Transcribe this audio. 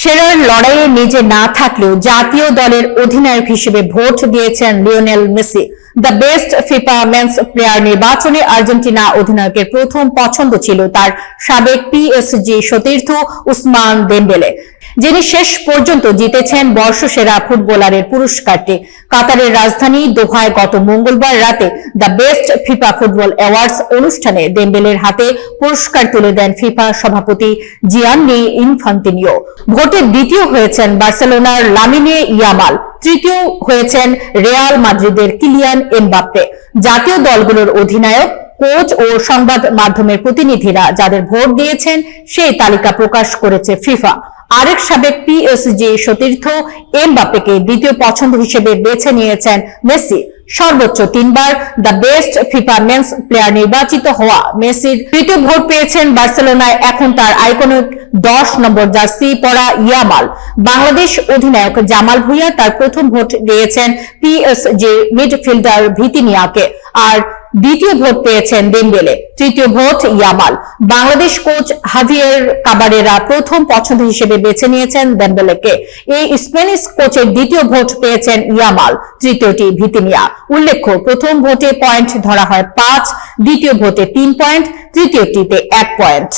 সেরার লড়াইয়ে নিজে না থাকলেও জাতীয় দলের অধিনায়ক হিসেবে ভোট দিয়েছেন Lionel Messi. The best FIFA men's player নির্বাচনে আর্জেন্টিনা অধিনায়কের প্রথম পছন্দ ছিল তার সাবেক পিএসজি সতীর্থ উসমান দেম্বেলে যিনি শেষ পর্যন্ত জিতেছেন বর্ষসেরা ফুটবলারের পুরস্কারটি। কাতারের রাজধানী দোহায় গত মঙ্গলবার রাতে the best FIFA football awards অনুষ্ঠানে দেম্বেলের হাতে পুরস্কার তুলে দেন ফিফা সভাপতি জিয়ান্নি ইনফান্তিনিও। ভোটে দ্বিতীয় হয়েছেন বার্সেলোনার লামিনে ইয়ামাল, তৃতীয় হয়েছেন রেয়াল মাদ্রিদের কিলিয়ান এমবাপ্পে। জাতীয় দলগুলোর অধিনায়ক, কোচ ও সংবাদ মাধ্যমের প্রতিনিধিরা যাদের ভোট দিয়েছেন সেই তালিকা প্রকাশ করেছে ফিফা। আরেক সাবেক পিএসজি সতীর্থ এম বাপেকে দ্বিতীয় পছন্দ হিসেবে বেছে নিয়েছেন মেসি। সর্বোচ্চ তিনবার the best FIFA men's player নির্বাচিত হওয়া মেসির তৃতীয় ভোট পেয়েছেন বার্সেলোনায়। এখন তার আইকনিক দশ নম্বর জার্সি পরা ইয়ামাল। বাংলাদেশ অধিনায়ক জামাল ভুঁইয়া তার প্রথম ভোট দিয়েছেন পিএসজি মিডফিল্ডার ভিতিনিয়াকে। আর দ্বিতীয় ভোট পেয়েছেন দেমবেলে তৃতীয় vote Yamal. Bangladesh coach Javier Cabrera প্রথম পছন্দ হিসেবে বেছে নিয়েছেন দেমবেলেকে এই স্প্যানিশ কোচের দ্বিতীয় ভোট পেয়েছেন ইয়ামাল। তৃতীয়টি ভিতিনিয়া উল্লেখ্য, প্রথম ভোটে পয়েন্ট ধরা হয় পাঁচ, দ্বিতীয় ভোটে তিন পয়েন্ট, তৃতীয়টিতে এক পয়েন্ট।